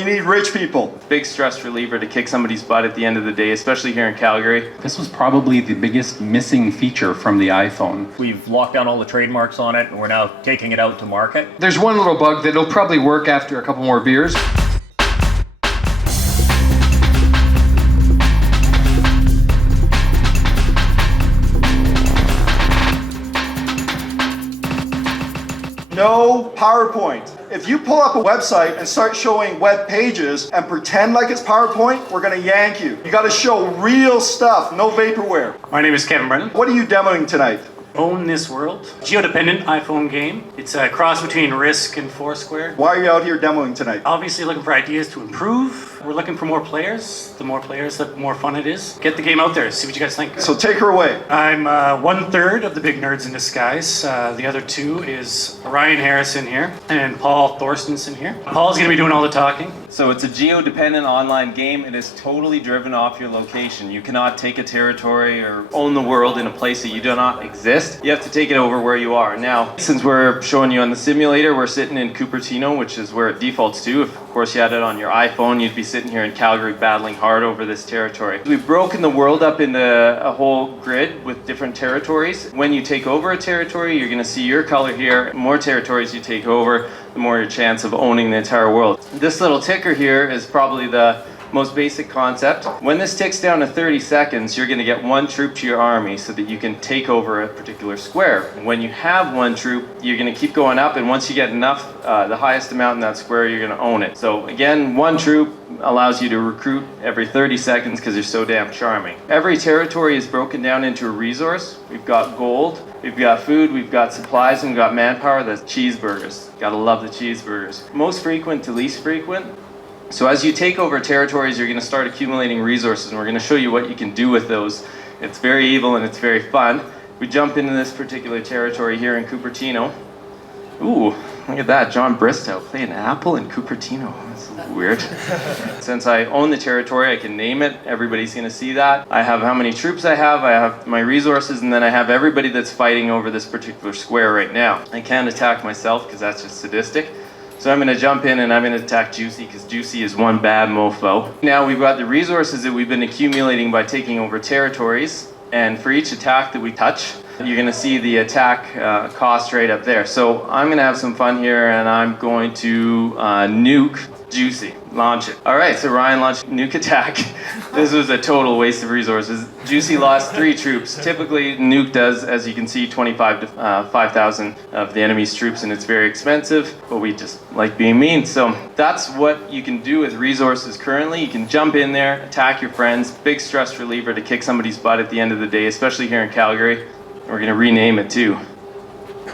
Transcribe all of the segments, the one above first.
You need rich people. Big stress reliever to kick somebody's butt at the end of the day, especially here in Calgary. This was probably the biggest missing feature from the iPhone. We've locked down all the trademarks on it, and we're now taking it out to market. There's one little bug that'll probably work after a couple more beers. No PowerPoint. If you pull up a website and start showing web pages and pretend like it's PowerPoint, we're gonna yank you. You gotta show real stuff, no vaporware. My name is Kevin Brennan. What are you demoing tonight? Own This World. Geodependent iPhone game. It's a cross between Risk and Foursquare. Why are you out here demoing tonight? Obviously looking for ideas to improve. We're looking for more players. The more players, the more fun it is. Get the game out there, see what you guys think. So take her away. I'm 1/3 of the big nerds in disguise. The other two is Ryan Harrison here and Paul Thorstensen here. Paul's gonna be doing all the talking. So it's a geo-dependent online game. It is totally driven off your location. You cannot take a territory or own the world in a place that you do not exist. You have to take it over where you are. Now, since we're showing you on the simulator, we're sitting in Cupertino, which is where it defaults to. If, of course, you had it on your iPhone, you'd be sitting here in Calgary battling hard over this territory. We've broken the world up into a whole grid with different territories. When you take over a territory, you're going to see your color here. The more territories you take over, the more your chance of owning the entire world. This little ticker here is probably the most basic concept. When this ticks down to 30 seconds, you're going to get one troop to your army so that you can take over a particular square. And when you have one troop, you're going to keep going up, and once you get enough, the highest amount in that square, you're going to own it. So again, one troop allows you to recruit every 30 seconds because you're so damn charming. Every territory is broken down into a resource. We've got gold, we've got food, we've got supplies, and we've got manpower. That's cheeseburgers. Gotta love the cheeseburgers. Most frequent to least frequent. So as you take over territories, you're going to start accumulating resources, and we're going to show you what you can do with those. It's very evil and it's very fun. We jump into this particular territory here in Cupertino. Ooh, look at that, John Bristow playing Apple in Cupertino. That's a little weird. Since I own the territory, I can name it. Everybody's going to see that. I have how many troops I have my resources, and then I have everybody that's fighting over this particular square right now. I can't attack myself because that's just sadistic. So I'm going to jump in and I'm going to attack Juicy because Juicy is one bad mofo. Now we've got the resources that we've been accumulating by taking over territories, and for each attack that we touch, you're going to see the attack cost right up there. So I'm going to have some fun here, and I'm going to nuke Juicy. Launch it. Alright, so Ryan launched nuke attack. This was a total waste of resources. Juicy lost 3 troops. Typically, nuke does, as you can see, 25 to 5,000 of the enemy's troops, and it's very expensive, but we just like being mean. So that's what you can do with resources currently. You can jump in there, attack your friends. Big stress reliever to kick somebody's butt at the end of the day, especially here in Calgary. We're going to rename it too.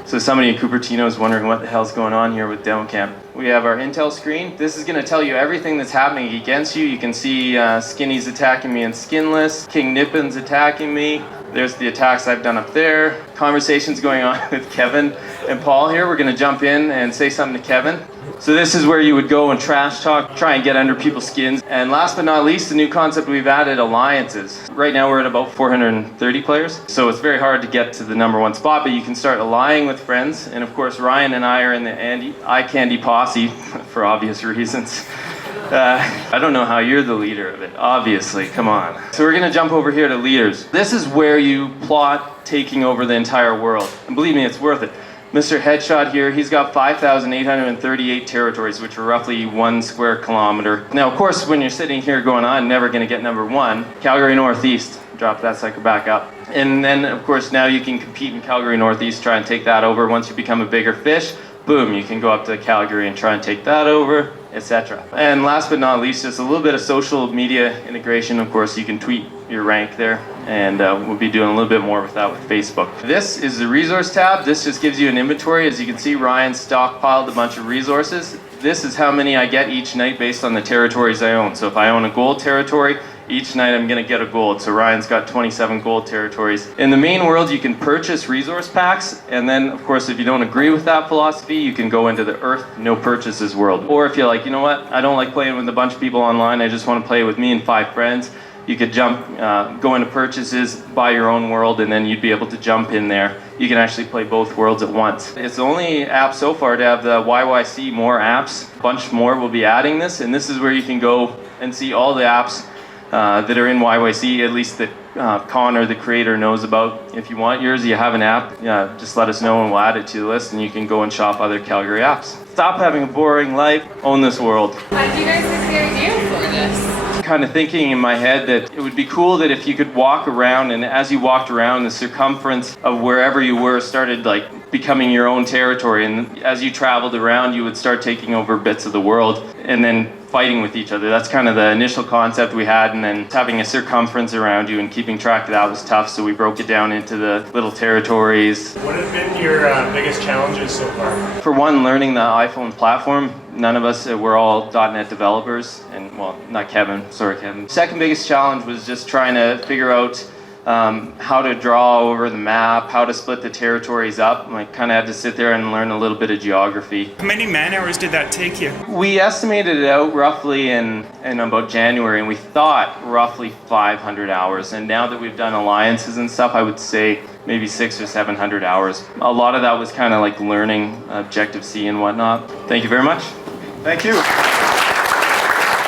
So somebody in Cupertino is wondering what the hell's going on here with DemoCamp. We have our intel screen. This is going to tell you everything that's happening against you. You can see Skinny's attacking me in Skinless. King Nippin's attacking me. There's the attacks I've done up there. Conversations going on with Kevin and Paul here. We're going to jump in and say something to Kevin. So this is where you would go and trash talk, try and get under people's skins. And last but not least, the new concept we've added, alliances. Right now we're at about 430 players, so it's very hard to get to the #1 spot, but you can start allying with friends. And of course, Ryan and I are in the Eye Candy posse for obvious reasons. I don't know how you're the leader of it, obviously, come on. So we're gonna jump over here to leaders. This is where you plot taking over the entire world. And believe me, it's worth it. Mr. Headshot here, he's got 5,838 territories, which are roughly 1 square kilometer. Now, of course, when you're sitting here going, I'm never gonna get #1, Calgary Northeast, drop that sucker back up. And then, of course, now you can compete in Calgary Northeast, try and take that over. Once you become a bigger fish, boom, you can go up to Calgary and try and take that over, etc. And last but not least, just a little bit of social media integration. Of course, you can tweet your rank there, and we'll be doing a little bit more with that with Facebook. This is the resource tab. This just gives you an inventory. As you can see, Ryan stockpiled a bunch of resources. This is how many I get each night based on the territories I own. So if I own a gold territory, each night I'm going to get a gold. So Ryan's got 27 gold territories. In the main world, you can purchase resource packs, and then, of course, if you don't agree with that philosophy, you can go into the Earth no purchases world. Or if you're like, you know what, I don't like playing with a bunch of people online, I just want to play with me and 5 friends, You could go into purchases, buy your own world, and then you'd be able to jump in there. You can actually play both worlds at once. It's the only app so far to have the YYC more apps. A bunch more will be adding this, and this is where you can go and see all the apps that are in YYC, at least that Connor, the creator, knows about. If you want yours, you have an app, just let us know and we'll add it to the list, and you can go and shop other Calgary apps. Stop having a boring life, own this world. How did you guys get the idea for this? Kind of thinking in my head that it would be cool that if you could walk around, and as you walked around, the circumference of wherever you were started like becoming your own territory, and as you traveled around, you would start taking over bits of the world and then fighting with each other. That's kind of the initial concept we had, and then having a circumference around you and keeping track of that was tough, so we broke it down into the little territories. What have been your biggest challenges so far? For one, learning the iPhone platform. None of us were all .NET developers, and well, not Kevin, sorry Kevin. Second biggest challenge was just trying to figure out how to draw over the map, how to split the territories up. I kind of had to sit there and learn a little bit of geography. How many man hours did that take you? We estimated it out roughly in about January, and we thought roughly 500 hours. And now that we've done alliances and stuff, I would say maybe 600 or 700 hours. A lot of that was kind of like learning Objective-C and whatnot. Thank you very much. Thank you.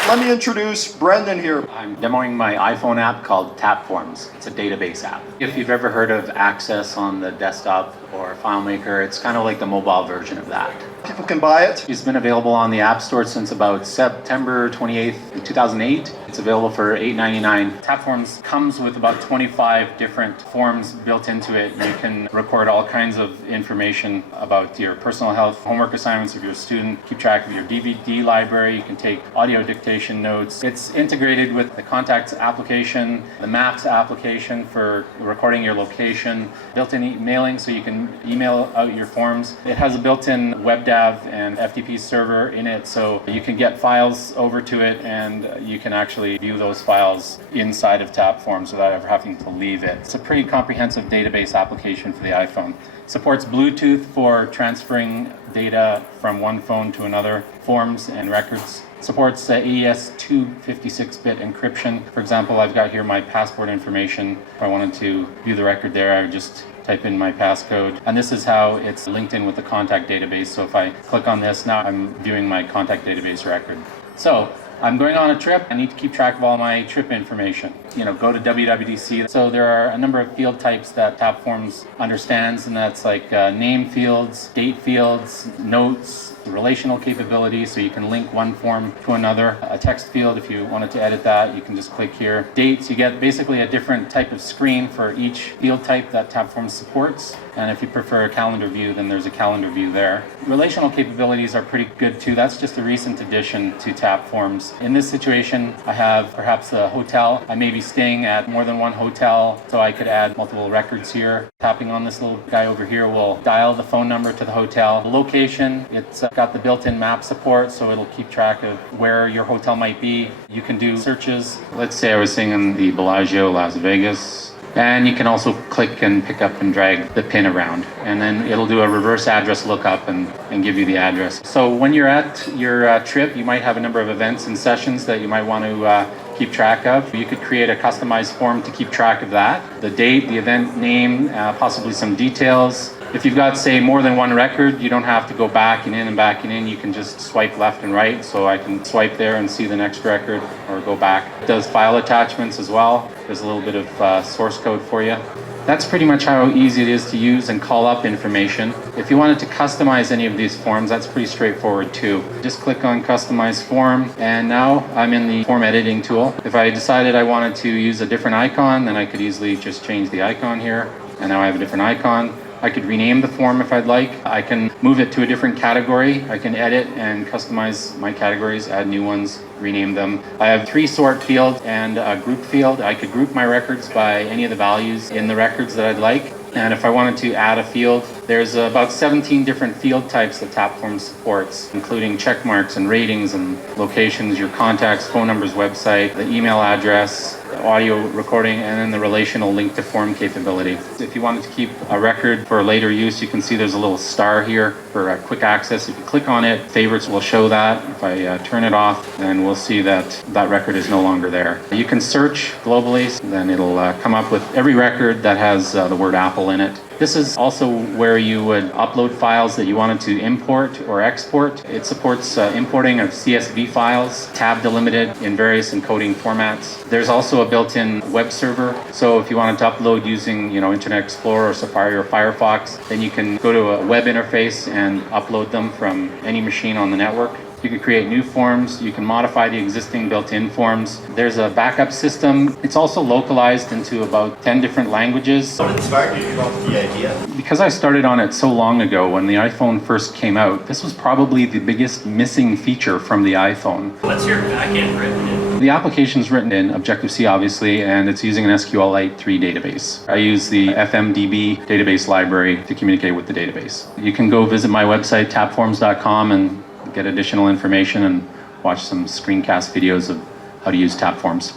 Let me introduce Brendan here. I'm demoing my iPhone app called Tapforms. It's a database app. If you've ever heard of Access on the desktop or FileMaker, it's kind of like the mobile version of that. People can buy it. It's been available on the App Store since about September 28th, 2008. It's available for $8.99. Tapforms comes with about 25 different forms built into it. You can record all kinds of information about your personal health, homework assignments if you're a student, keep track of your DVD library, you can take audio dictation notes. It's integrated with the Contacts application, the Maps application for recording your location, built-in mailing so you can email out your forms. It has a built-in WebDAV and FTP server in it, so you can get files over to it and you can actually view those files inside of Tapforms without ever having to leave it. It's a pretty comprehensive database application for the iPhone. Supports Bluetooth for transferring data from one phone to another, forms and records. Supports AES 256-bit encryption. For example, I've got here my passport information. If I wanted to view the record there, I would just type in my passcode. And this is how it's linked in with the contact database. So if I click on this, now I'm viewing my contact database record. So I'm going on a trip. I need to keep track of all my trip information. Go to WWDC. So there are a number of field types that Tapforms understands, and that's like name fields, date fields, notes, relational capabilities, so you can link one form to another. A text field, if you wanted to edit that, you can just click here. Dates, you get basically a different type of screen for each field type that Tapforms supports. And if you prefer a calendar view, then there's a calendar view there. Relational capabilities are pretty good too. That's just a recent addition to Tapforms. In this situation, I have perhaps a hotel. I may be staying at more than one hotel, so I could add multiple records here. Tapping on this little guy over here will dial the phone number to the hotel. The location, it's got the built-in map support, so it'll keep track of where your hotel might be. You can do searches. Let's say I was staying in the Bellagio, Las Vegas. And you can also click and pick up and drag the pin around. And then it'll do a reverse address lookup and give you the address. So when you're at your trip, you might have a number of events and sessions that you might want to keep track of. You could create a customized form to keep track of that. The date, the event name, possibly some details. If you've got, say, more than one record, you don't have to go back and in. You can just swipe left and right. So I can swipe there and see the next record or go back. It does file attachments as well. There's a little bit of source code for you. That's pretty much how easy it is to use and call up information. If you wanted to customize any of these forms, that's pretty straightforward too. Just click on Customize Form, and now I'm in the form editing tool. If I decided I wanted to use a different icon, then I could easily just change the icon here, and now I have a different icon. I could rename the form if I'd like. I can move it to a different category. I can edit and customize my categories, add new ones, rename them. I have 3 sort fields and a group field. I could group my records by any of the values in the records that I'd like. And if I wanted to add a field, there's about 17 different field types that Tapforms supports, including check marks and ratings and locations, your contacts, phone numbers, website, the email address, audio recording, and then the relational link to form capability. If you wanted to keep a record for later use, you can see there's a little star here for quick access. If you click on it, favorites will show that. If I turn it off, then we'll see that that record is no longer there. You can search globally, then it'll come up with every record that has the word Apple in it. This is also where you would upload files that you wanted to import or export. It supports importing of CSV files, tab delimited in various encoding formats. There's also a built-in web server. So if you wanted to upload using, Internet Explorer or Safari or Firefox, then you can go to a web interface and upload them from any machine on the network. You can create new forms. You can modify the existing built-in forms. There's a backup system. It's also localized into about 10 different languages. What inspired you to come up with the idea? Because I started on it so long ago when the iPhone first came out, this was probably the biggest missing feature from the iPhone. What's your backend written in? The application's written in Objective-C, obviously, and it's using an SQLite 3 database. I use the FMDB database library to communicate with the database. You can go visit my website, tapforms.com, and get additional information and watch some screencast videos of how to use Tapforms.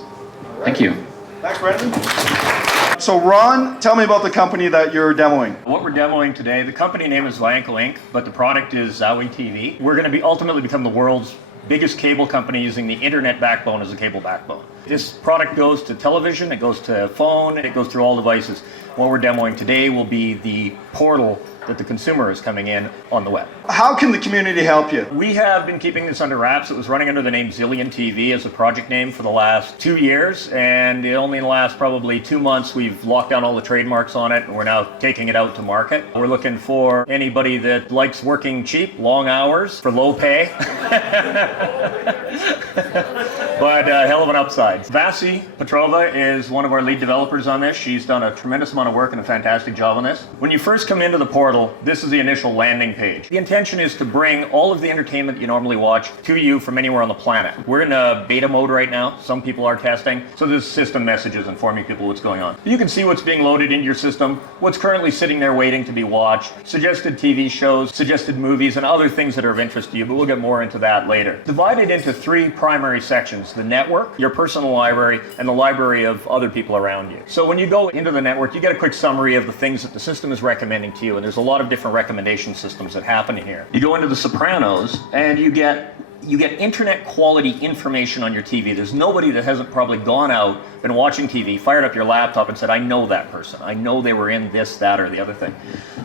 Thank you. Thanks, Brendan. So Ron, tell me about the company that you're demoing. What we're demoing today, the company name is Vankel Inc., but the product is Zowie TV. We're going to ultimately become the world's biggest cable company using the internet backbone as a cable backbone. This product goes to television, it goes to phone, it goes through all devices. What we're demoing today will be the portal that the consumer is coming in on the web. How can the community help you? We have been keeping this under wraps. It was running under the name Zillion TV as a project name for the last 2 years, and only in the last probably 2 months we've locked down all the trademarks on it, and we're now taking it out to market. We're looking for anybody that likes working cheap, long hours, for low pay. But a hell of an upside. Vasi Petrova is one of our lead developers on this. She's done a tremendous amount of work and a fantastic job on this. When you first come into the portal, this is the initial landing page. The intention is to bring all of the entertainment that you normally watch to you from anywhere on the planet. We're in a beta mode right now. Some people are testing. So there's system messages informing people what's going on. You can see what's being loaded into your system, what's currently sitting there waiting to be watched, suggested TV shows, suggested movies, and other things that are of interest to you, but we'll get more into that later. Divided into 3 primary sections: the network, your personal library, and the library of other people around you. So when you go into the network, you get a quick summary of the things that the system is recommending to you, and there's a lot of different recommendation systems that happen here. You go into the Sopranos, and you get internet quality information on your TV. There's nobody that hasn't probably gone out, been watching TV, fired up your laptop and said, I know that person. I know they were in this, that, or the other thing.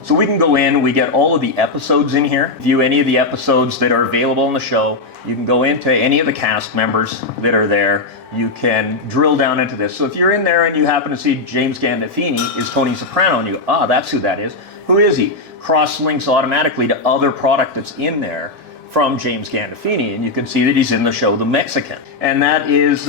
So we can go in, we get all of the episodes in here, view any of the episodes that are available in the show. You can go into any of the cast members that are there. You can drill down into this. So if you're in there and you happen to see James Gandolfini is Tony Soprano, and you go, that's who that is. Who is he? Cross links automatically to other product that's in there from James Gandolfini, and you can see that he's in the show The Mexican. And that is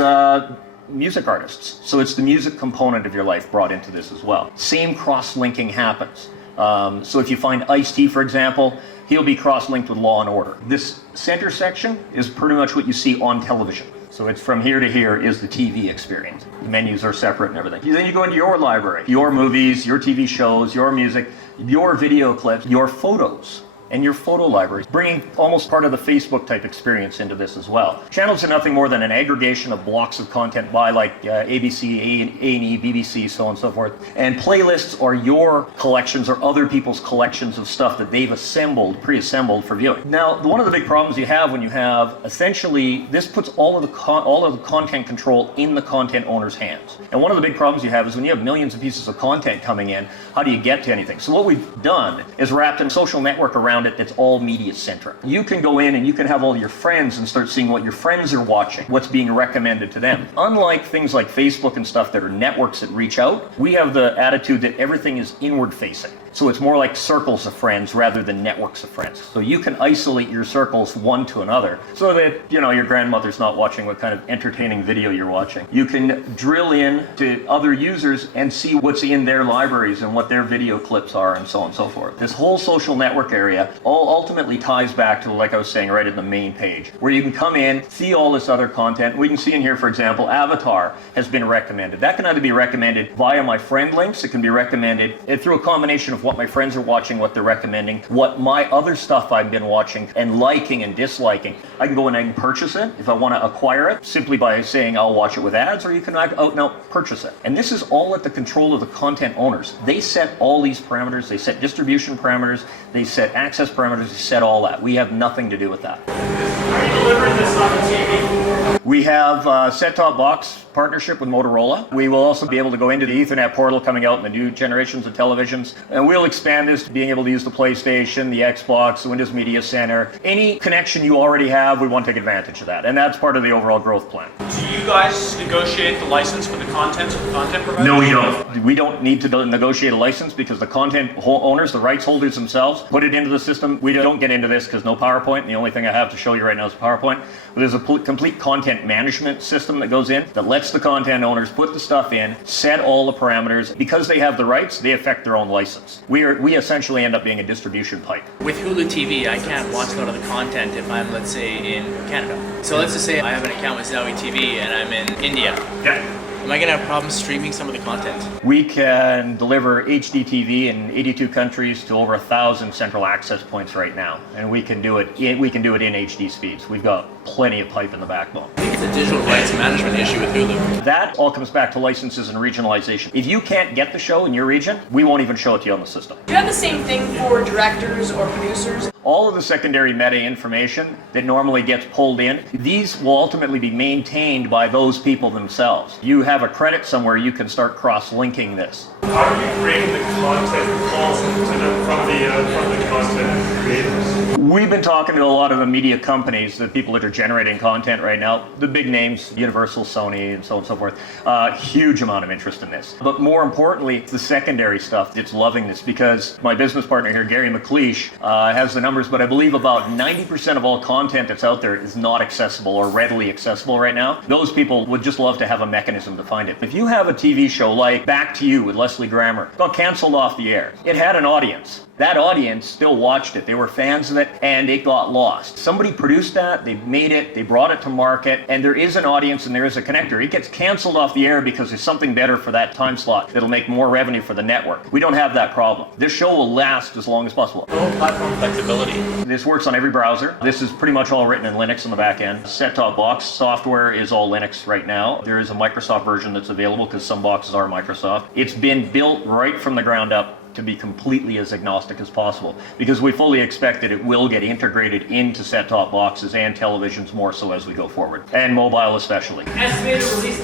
music artists. So it's the music component of your life brought into this as well. Same cross-linking happens. So if you find Ice-T, for example, he'll be cross-linked with Law and Order. This center section is pretty much what you see on television. So it's from here to here is the TV experience. The menus are separate and everything. Then you go into your library, your movies, your TV shows, your music, your video clips, your photos, and your photo libraries, bringing almost part of the Facebook type experience into this as well. Channels are nothing more than an aggregation of blocks of content by like ABC, A&E, BBC, so on and so forth. And playlists are your collections or other people's collections of stuff that they've assembled, pre-assembled for viewing. Now, one of the big problems you have when you have, essentially, this puts all of the content control in the content owner's hands. And one of the big problems you have is when you have millions of pieces of content coming in, how do you get to anything? So what we've done is wrapped a social network around it that's all media centric. You can go in and you can have all your friends and start seeing what your friends are watching, what's being recommended to them. Unlike things like Facebook and stuff that are networks that reach out, we have the attitude that everything is inward facing. So it's more like circles of friends rather than networks of friends. So you can isolate your circles one to another so that, your grandmother's not watching what kind of entertaining video you're watching. You can drill in to other users and see what's in their libraries and what their video clips are and so on and so forth. This whole social network area all ultimately ties back to, like I was saying, right at the main page, where you can come in, see all this other content. We can see in here, for example, Avatar has been recommended. That can either be recommended via my friend links, it can be recommended through a combination of what my friends are watching, what they're recommending, what my other stuff I've been watching and liking and disliking. I can go in and purchase it if I want to acquire it simply by saying I'll watch it with ads, or you can out and out purchase it. And this is all at the control of the content owners. They set all these parameters, they set distribution parameters, they set access parameters, they set all that. We have nothing to do with that. Are you delivering this on the TV? We have a set-top box partnership with Motorola. We will also be able to go into the Ethernet portal coming out in the new generations of televisions. And we'll expand this to being able to use the PlayStation, the Xbox, the Windows Media Center. Any connection you already have, we want to take advantage of that. And that's part of the overall growth plan. Do you guys negotiate the license for the content of the content providers? No, we don't. We don't need to negotiate a license because the content owners, the rights holders themselves, put it into the system. We don't get into this because no PowerPoint. And the only thing I have to show you right now is PowerPoint. But there's a complete content management system that goes in that lets the content owners put the stuff in, set all the parameters. Because they have the rights, they affect their own license. We essentially end up being a distribution pipe. With Hulu TV, I can't watch a lot of the content if I'm, let's say, in Canada. So let's just say I have an account with Zowie TV and I'm in India. Yeah. Am I going to have problems streaming some of the content? We can deliver HD TV in 82 countries to over 1,000 central access points right now, and we can do it in HD speeds. We've got plenty of pipe in the backbone. I think it's a digital rights management issue with Hulu. That all comes back to licenses and regionalization. If you can't get the show in your region, we won't even show it to you on the system. Do you have the same thing for directors or producers? All of the secondary meta information that normally gets pulled in, these will ultimately be maintained by those people themselves. You have a credit somewhere, you can start cross-linking this. How do you bring the content calls from the content creators? We've been talking to a lot of the media companies, the people that are generating content right now, the big names, Universal, Sony, and so on and so forth. Huge amount of interest in this. But more importantly, it's the secondary stuff that's loving this, because my business partner here, Gary McLeish, has the numbers, but I believe about 90% of all content that's out there is not accessible or readily accessible right now. Those people would just love to have a mechanism to find it. If you have a TV show like Back to You with Leslie Grammer, got canceled off the air. It had an audience. That audience still watched it. They were fans of it, and it got lost. Somebody produced that, they made it, they brought it to market, and there is an audience and there is a connector. It gets canceled off the air because there's something better for that time slot that'll make more revenue for the network. We don't have that problem. This show will last as long as possible. Platform flexibility. This works on every browser. This is pretty much all written in Linux on the back end. Set-top box software is all Linux right now. There is a Microsoft version that's available because some boxes are Microsoft. It's been built right from the ground up to be completely as agnostic as possible, because we fully expect that it will get integrated into set-top boxes and televisions more so as we go forward, and mobile especially. Estimated release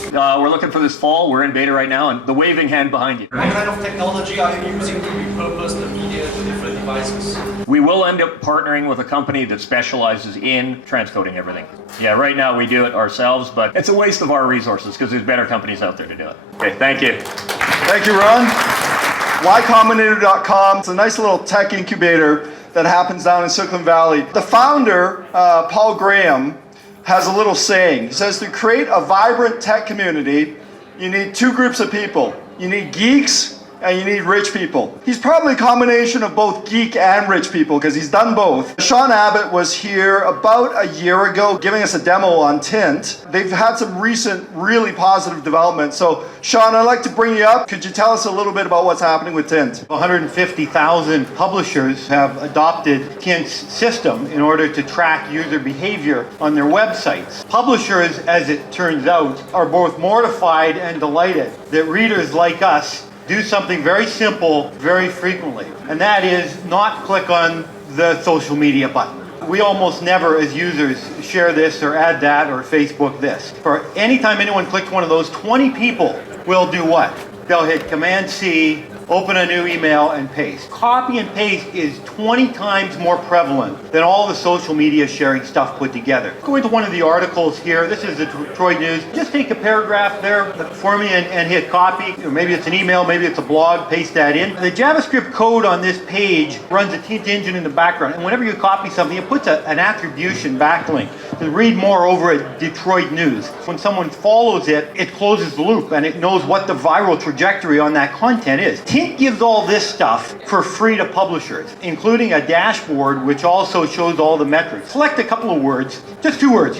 date? We're looking for this fall. We're in beta right now, and the waving hand behind you. What kind of technology are you using to repurpose the media to different devices? We will end up partnering with a company that specializes in transcoding everything. Yeah, right now we do it ourselves, but it's a waste of our resources because there's better companies out there to do it. Okay, thank you. Thank you, Ron. YCombinator.com. It's a nice little tech incubator that happens down in Silicon Valley. The founder, Paul Graham, has a little saying. He says, to create a vibrant tech community, you need two groups of people. You need geeks and you need rich people. He's probably a combination of both geek and rich people because he's done both. Sean Abbott was here about a year ago giving us a demo on Tint. They've had some recent really positive developments. So Sean, I'd like to bring you up. Could you tell us a little bit about what's happening with Tint? 150,000 publishers have adopted Tint's system in order to track user behavior on their websites. Publishers, as it turns out, are both mortified and delighted that readers like us do something very simple very frequently, and that is not click on the social media button. We almost never, as users, share this or add that or Facebook this. For any time anyone clicks one of those, 20 people will do what? They'll hit Command-C, open a new email, and paste. Copy and paste is 20 times more prevalent than all the social media sharing stuff put together. Go into one of the articles here. This is the Detroit News. Just take a paragraph there for me and hit copy. Maybe it's an email, maybe it's a blog, paste that in. The JavaScript code on this page runs a Tint engine in the background, and whenever you copy something, it puts an attribution backlink to read more over at Detroit News. When someone follows it, it closes the loop and it knows what the viral trajectory on that content is. Tint gives all this stuff for free to publishers, including a dashboard which also shows all the metrics. Select a couple of words, just two words.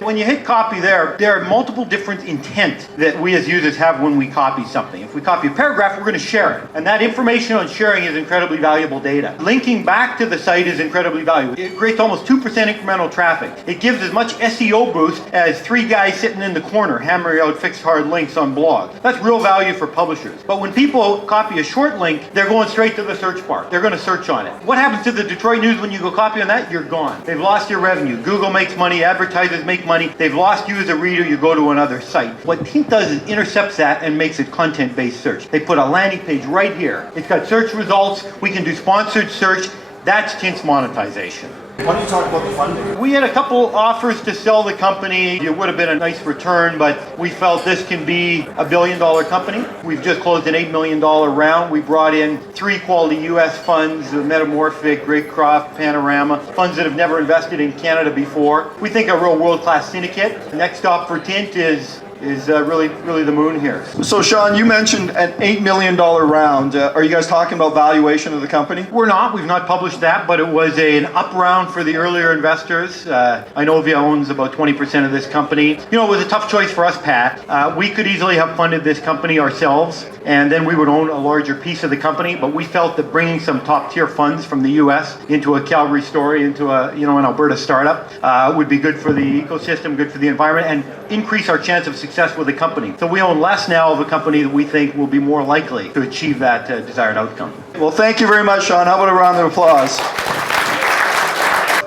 When you hit copy there are multiple different intent that we as users have when we copy something. If we copy a paragraph, we're going to share it. And that information on sharing is incredibly valuable data. Linking back to the site is incredibly valuable. It creates almost 2% incremental traffic. It gives as much SEO boost as 3 guys sitting in the corner hammering out fixed hard links on blogs. That's real value for publishers. But when people copy a short link, they're going straight to the search bar. They're going to search on it. What happens to the Detroit News when you go copy on that? You're gone. They've lost your revenue. Google makes money, advertisers make money. They've lost you as a reader, you go to another site. What Tint does is intercepts that and makes it content-based search. They put a landing page right here. It's got search results. We can do sponsored search. That's Tint's monetization. Why don't you talk about the funding? We had a couple offers to sell the company. It would have been a nice return, but we felt this can be a $1 billion company. We've just closed an $8 million round. We brought in 3 quality U.S. funds, Metamorphic, Greycroft, Panorama, funds that have never invested in Canada before. We think a real world-class syndicate. Next stop for Tint is really the moon here. So Sean, you mentioned an $8 million round. Are you guys talking about valuation of the company? We're not. We've not published that, but it was an up round for the earlier investors. Inovia owns about 20% of this company. You know, it was a tough choice for us, Pat. We could easily have funded this company ourselves, and then we would own a larger piece of the company, but we felt that bringing some top tier funds from the US into a Calgary story, into an Alberta startup, would be good for the ecosystem, good for the environment, and increase our chance of success with the company. So we own less now of a company that we think will be more likely to achieve that desired outcome. Well, thank you very much, Sean. How about a round of applause?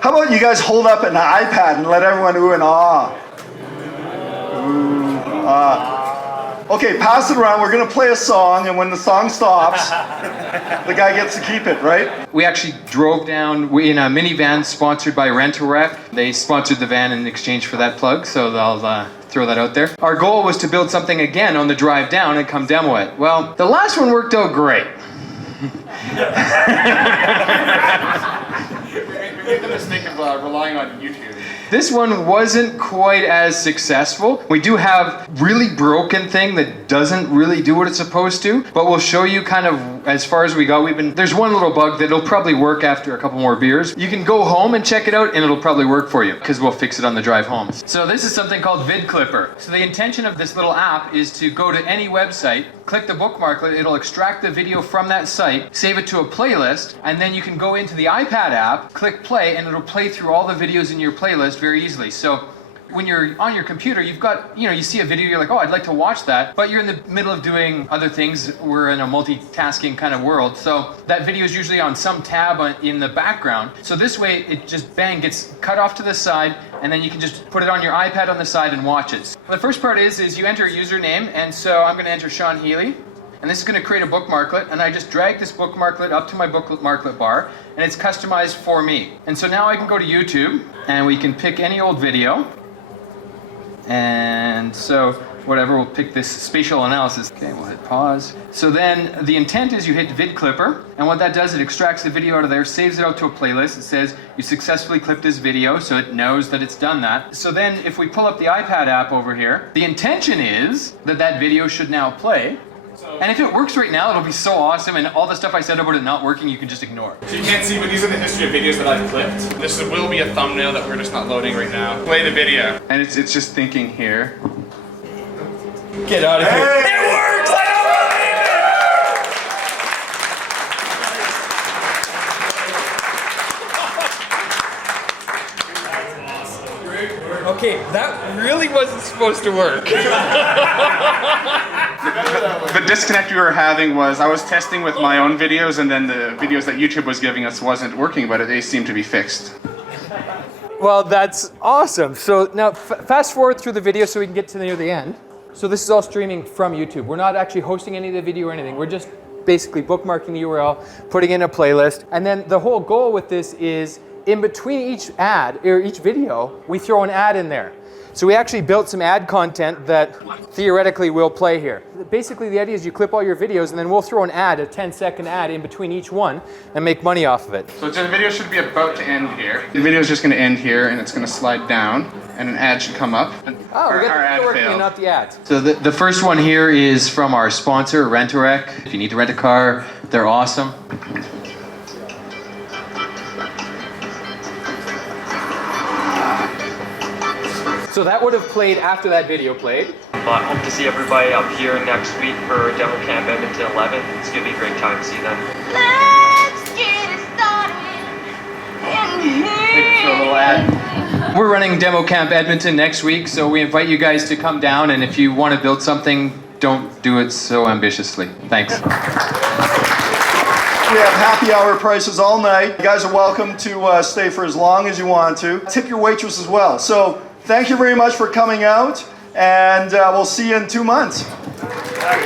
How about you guys hold up an iPad and let everyone ooh and ah? Ooh, ah. Okay, pass it around. We're going to play a song, and when the song stops, the guy gets to keep it, right? We actually drove down in a minivan sponsored by Rent-A-Wreck. They sponsored the van in exchange for that plug, so they'll throw that out there. Our goal was to build something again on the drive down and come demo it. Well, the last one worked out great. We made the mistake of relying on YouTube. This one wasn't quite as successful. We do have really broken thing that doesn't really do what it's supposed to, but we'll show you kind of as far as we go. There's one little bug that'll probably work after a couple more beers. You can go home and check it out and it'll probably work for you because we'll fix it on the drive home. So this is something called VidClipper. So the intention of this little app is to go to any website, click the bookmark, it'll extract the video from that site, save it to a playlist, and then you can go into the iPad app, click play, and it'll play through all the videos in your playlist very easily. So when you're on your computer, you've got, you see a video, you're like, oh, I'd like to watch that, but you're in the middle of doing other things. We're in a multitasking kind of world. So that video is usually on some tab in the background. So this way, it just bang, gets cut off to the side, and then you can just put it on your iPad on the side and watch it. The first part is you enter a username, and so I'm going to enter Sean Healy. And this is going to create a bookmarklet, and I just drag this bookmarklet up to my bookmarklet bar, and it's customized for me. And so now I can go to YouTube, and we can pick any old video. And so, whatever, we'll pick this spatial analysis. Okay, we'll hit pause. So then the intent is you hit VidClipper, and what that does, it extracts the video out of there, saves it out to a playlist. It says you successfully clipped this video, so it knows that it's done that. So then if we pull up the iPad app over here, the intention is that video should now play. And if it works right now, it'll be so awesome, and all the stuff I said about it not working, you can just ignore. So you can't see, but these are the history of videos that I've clipped. This will be a thumbnail that we're just not loading right now. Play the video. And it's just thinking here. Get out of here. It works! I Okay, that really wasn't supposed to work. The disconnect we were having was I was testing with my own videos, and then the videos that YouTube was giving us wasn't working, but they seemed to be fixed. Well, that's awesome. So now fast forward through the video so we can get to near the end. So this is all streaming from YouTube. We're not actually hosting any of the video or anything. We're just basically bookmarking the URL, putting in a playlist. And then the whole goal with this is in between each ad or each video, we throw an ad in there. So we actually built some ad content that theoretically will play here. Basically, the idea is you clip all your videos and then we'll throw an ad, a 10-second ad in between each one and make money off of it. So the video should be about to end here. The video is just going to end here and it's going to slide down and an ad should come up. Oh, we got the video working and not the ads. So the first one here is from our sponsor, Rent-A-Wreck. If you need to rent a car, they're awesome. So that would have played after that video played. I hope to see everybody up here next week for DemoCamp Edmonton 11. It's going to be a great time to see them. Let's get it started in here. We're running DemoCamp Edmonton next week, so we invite you guys to come down, and if you want to build something, don't do it so ambitiously. Thanks. We have happy hour prices all night. You guys are welcome to stay for as long as you want to. Tip your waitress as well. So thank you very much for coming out, and we'll see you in 2 months. Thank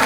you.